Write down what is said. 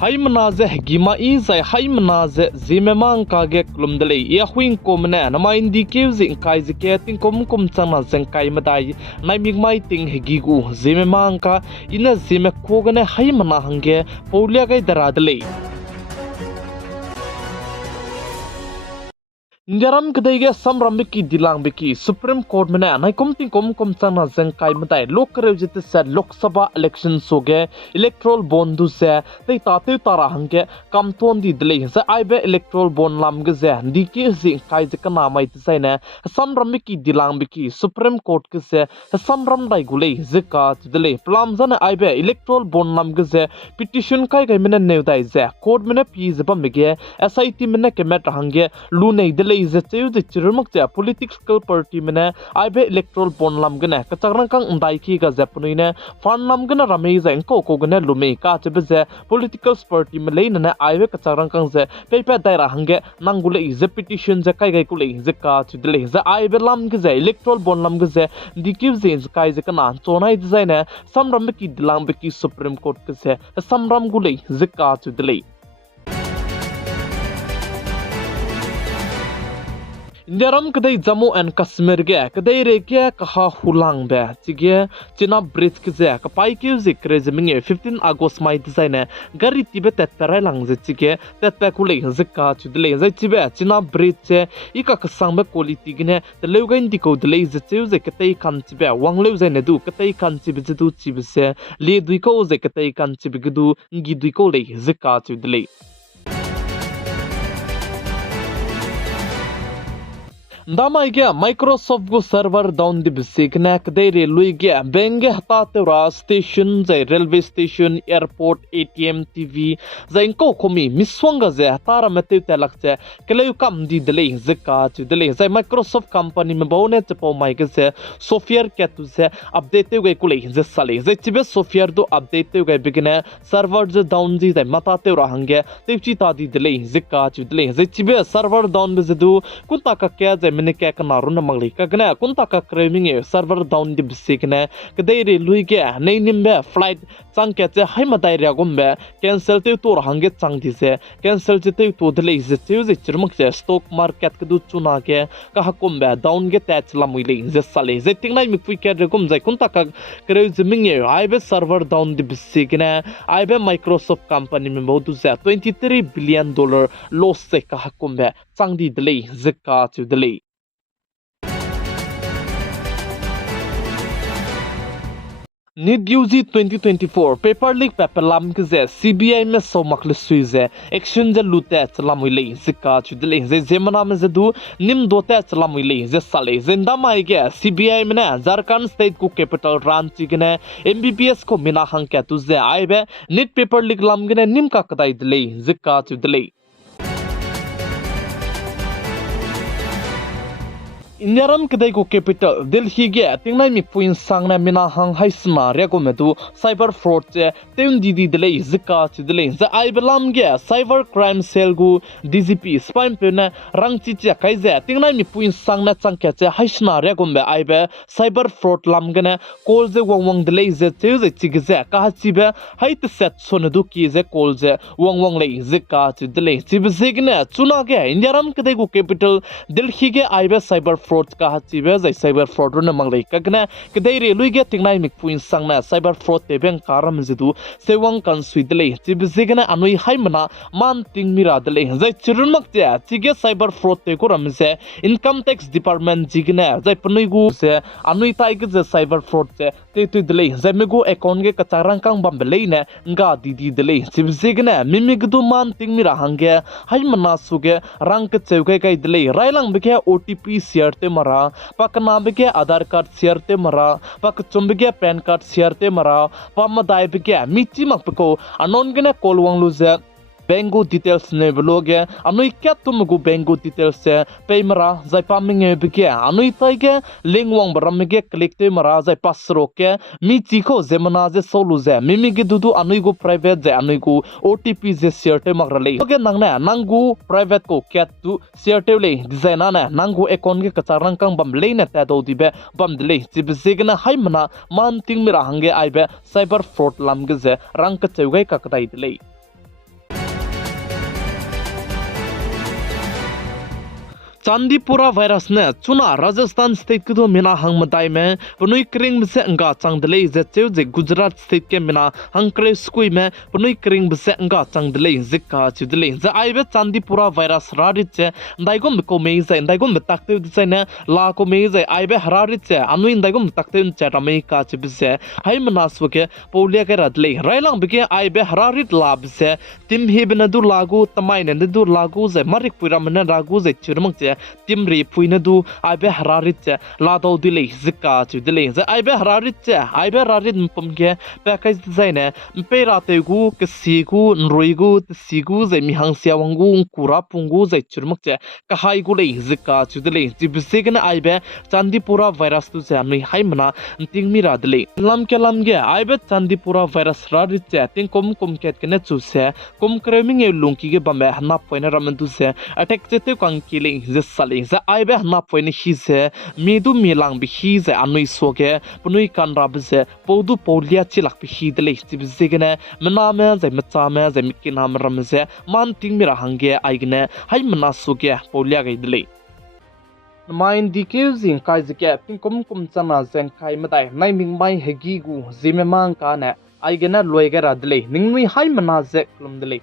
hai manaze gima i zai hai manaze zeme mang ka ge klumdale ya huing komna na ma indi ke zing kai zike ting kom chana zeng kai madai nai mig mai ting hegigu zeme mang ka ina zeme kogane hai mana hange paulia gai daradale Njaram kedaiga samram beki dilang beki Supreme Court mena nai kom chana zeng kai madai lokrew jite sa Lok Sabha election soge electoral bond du se tei tate tara hange kamton di dle za aibe electoral bond lam ge ze diki zing kai je kana mai tsai na samram beki dilang beki Supreme Court ke se samram dai gule zeka dle plam zana aibe electoral bond lam ge ze petition kai gai mena new dai ze court mena pi zeba mege SIT mena ke met hange lu nei dle is a chirmak ja political party mena aibe electoral bond lam gana kacharang kang ndai ki ga japnuine fan lam gana ramei za ko gana lume ka chebe je political party mele na aibe kacharang kang je pepe daira hange nangule is a petition ja kai gai kule je ka chudle za aibe lam ge je electoral bond lam ge je dikiv je kai je kana chonai design samram ki dilang be ki supreme court ke je samram gule je ka chudle Njaram kadai Jammu and Kashmir ge kadai reke kaha hulang be chige china bridge ke ze kapai ke ze krezminge 15 August mai design gari tibe tetperai lang ze chige tetpe kule ze ka chudle ze chibe china bridge che ika kasang be quality gne the leugain diko dele ze chu ze katai kan chibe wangleu ze ne du katai kan chibe ze du chibe se le duiko ze katai kan chibe du ngi duiko le ze ka chudle Damai ge Microsoft go server down di bisikna kadai railway ge benge hata teura station zai railway station airport ATM TV zai ko khomi miswanga ze hatara mate telakche keleu kam di dele zeka chu dele zai Microsoft company me bone chapo mai ge se software ke tu se update ge kule ze sale zai chibe software do update ge bigna server ze down ji zai mata teura hange tevchi ta di dele zeka chu dele zai chibe server down be zedu kunta ka ke zai mene ke kana runa mangli ka gna kunta ka craving e server down di bisikna kadai re lui ge nei nimbe flight chang ke che hai madai ria gombe cancel te tur hange chang di se cancel che te to dele ze che ze chirmak che stock market ke du chuna ke ka hakombe down ge tach lamui le ze sale ze tingnai mi pui ke re gom zai kunta ka crave ziming e aibe server down di bisikna aibe Microsoft company me bodu ze $23 billion loss se ka hakombe chang di dele ze ka chu dele Need UG 2024 paper leak paper lam ke ze CBI me so makle suize action je lute chalam wile zika chudle ze zemana me zedu nim dote chalam wile ze sale zenda mai ge CBI me na Jharkhand state ko capital ranchi ge ne MBBS ko mina hang ke tu ze aibe need paper leak lam ge ne nim ka kadai dile zika chudle Inyaram kedai ko capital Delhi ge tingnai mi puin sangna mina hang haisna re ko medu cyber fraud che teun didi dele zika chidele za aibelam ge cyber crime cell gu DGP spam pe na rangchi che kai ze tingnai mi puin sangna changke che haisna re ko me aibe cyber fraud lam ge na call ze wang dele ze che ze chig ze ka chi be hait set sonadu ki ze call ze wang le zika chidele chib ze ge na chuna ge Inyaram kedai ko capital Delhi ge aibe cyber fraud ka hachi be zai cyber fraud runa manglei kagna kedai re lui ge tingnai mik puin sangna cyber fraud te beng karam zidu sewang kan suidle chibzigna anui haimana man ting mira dele zai chirunmak che chige cyber fraud te ko ramse income tax department jigna zai panui gu se anui tai ge cyber fraud che te tu dele zai mego account ge kacharang kang bam bele ne nga didi dele chibzigna mimig du man ting mira hange haimana suge rang ke cheukai kai dele railang be OTP share te mara pak nabike Aadhaar card share te mara pak chumbike PAN card share te mara pam dai bike michi makko anon gena kolwang luze Bengo details ne vloge anui kya tumgu bengo details se peimara zai paming bike anui taige lingwang baramge click te mara zai pasro ke mi chiko zemana je solu je mimi ge dudu anui go private je anui go OTP je share te magrale oge nangna nangu private ko kya tu share te le design na nangu account ge kacharang kang bam le na ta do dibe bam dele chibsegna haimana man ting mira hange aibe cyber fraud lamge je rang ka cheugai ka kadai dele Chandipura virus ने चुना Rajasthan state के तो मिना हंग मताई में पनुई करिंग बसे अंगा चांगदले जेचेव जे Gujarat state के मिना हंक्रे स्कुई में पनुई करिंग बसे अंगा चांगदले जिका चिदले जे आइबे चांदीपुरा वायरस रारिचे दाइगोम को मेजे दाइगोम ताकते दिसे ने ला को मेजे आइबे हरारिचे अनुई दाइगोम ताकते चेटामे का चिबसे हाय मनासुके पोलिया के रदले राइलांग बिके आइबे हरारित लाबसे तिम हिबने दु लागू तमाइने दु लागू जे मारिक पुरा मने लागू जे चिरमंग जे timri puina du aibe hararit che la do dile zika chu dile za aibe hararit che aibe hararit mpumge package design mpe ra te gu kesi gu nroi gu tsi gu ze mi hang sia wangu kura pungu ze churmak che ka hai gu le zika chu dile ji bisigna aibe chandipura virus tu che ami hai mana ting mi ra dile lam ge aibe chandipura virus ra rit che ting kom ket ke ne chu se kom kreming e lungki ge bame hna poina ramen tu se attack che te kwang ki le ze sali za aibe hna poina hi se medu milang bi hi ze anui soge punui kan rab ze podu polia chilak bi hi dele chi zigene mena me ze macha me ze mikin ham ram ze man ting mi ra hange aigne hai mena soge polia ge dele main dikuzing kai zike ping kum chana zeng kai matai nai ming mai hegi gu zime mang ka ne aigena loigera dele ningmi hai mena ze klum dele